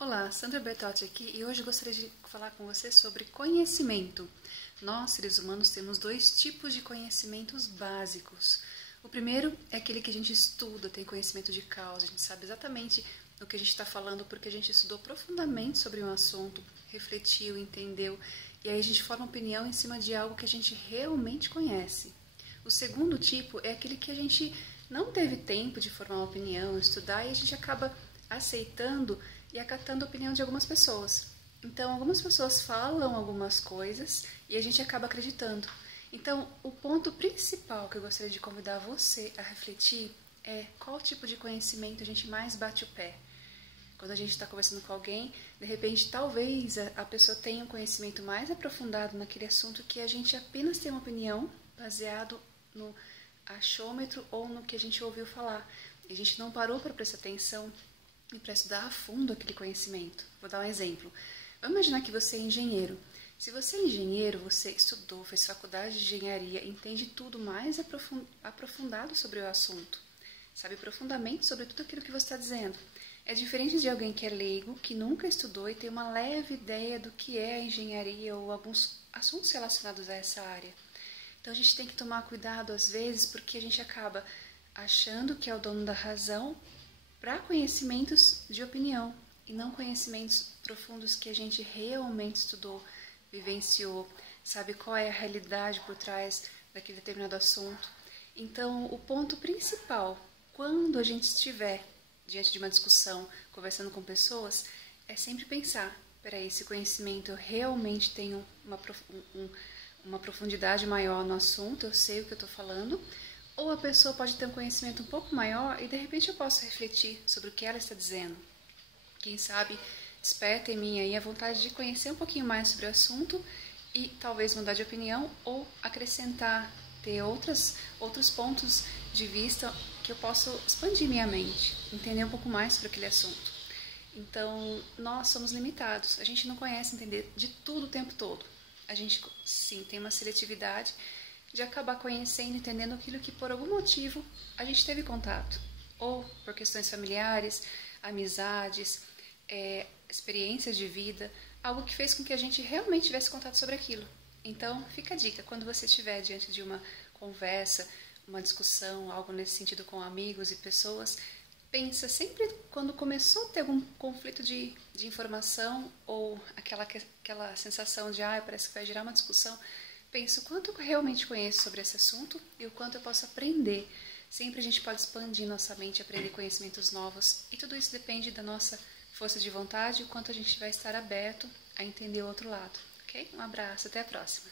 Olá, Sandra Bertotti aqui e hoje eu gostaria de falar com você sobre conhecimento. Nós, seres humanos, temos dois tipos de conhecimentos básicos. O primeiro é aquele que a gente estuda, tem conhecimento de causa, a gente sabe exatamente o que a gente está falando porque a gente estudou profundamente sobre um assunto, refletiu, entendeu, e aí a gente forma opinião em cima de algo que a gente realmente conhece. O segundo tipo é aquele que a gente não teve tempo de formar uma opinião, estudar, e a gente acaba aceitando e acatando a opinião de algumas pessoas. Então, algumas pessoas falam algumas coisas e a gente acaba acreditando. Então, o ponto principal que eu gostaria de convidar você a refletir é qual tipo de conhecimento a gente mais bate o pé. Quando a gente está conversando com alguém, de repente, talvez a pessoa tenha um conhecimento mais aprofundado naquele assunto que a gente apenas tem uma opinião baseado no achômetro ou no que a gente ouviu falar. E a gente não parou para prestar atenção e para estudar a fundo aquele conhecimento. Vou dar um exemplo. Vamos imaginar que você é engenheiro. Se você é engenheiro, você estudou, fez faculdade de engenharia, entende tudo mais aprofundado sobre o assunto, sabe profundamente sobre tudo aquilo que você está dizendo. É diferente de alguém que é leigo, que nunca estudou e tem uma leve ideia do que é a engenharia ou alguns assuntos relacionados a essa área. Então a gente tem que tomar cuidado às vezes porque a gente acaba achando que é o dono da razão para conhecimentos de opinião e não conhecimentos profundos que a gente realmente estudou, vivenciou, sabe qual é a realidade por trás daquele determinado assunto. Então, o ponto principal, quando a gente estiver diante de uma discussão, conversando com pessoas, é sempre pensar, peraí, esse conhecimento eu realmente tenho uma profundidade maior no assunto, eu sei o que eu estou falando, ou a pessoa pode ter um conhecimento um pouco maior e de repente eu posso refletir sobre o que ela está dizendo. Quem sabe desperta em mim aí a vontade de conhecer um pouquinho mais sobre o assunto e talvez mudar de opinião ou acrescentar, ter outros pontos de vista que eu possa expandir minha mente, entender um pouco mais sobre aquele assunto. Então, nós somos limitados, a gente não conhece entender de tudo o tempo todo. A gente, sim, tem uma seletividade de acabar conhecendo, entendendo aquilo que por algum motivo a gente teve contato, ou por questões familiares, amizades, experiências de vida, algo que fez com que a gente realmente tivesse contato sobre aquilo. Então, fica a dica, quando você estiver diante de uma conversa, uma discussão, algo nesse sentido com amigos e pessoas, pensa sempre quando começou a ter algum conflito de informação ou aquela sensação de, parece que vai gerar uma discussão, penso o quanto eu realmente conheço sobre esse assunto e o quanto eu posso aprender. Sempre a gente pode expandir nossa mente, aprender conhecimentos novos. E tudo isso depende da nossa força de vontade e o quanto a gente vai estar aberto a entender o outro lado. Ok? Um abraço, até a próxima.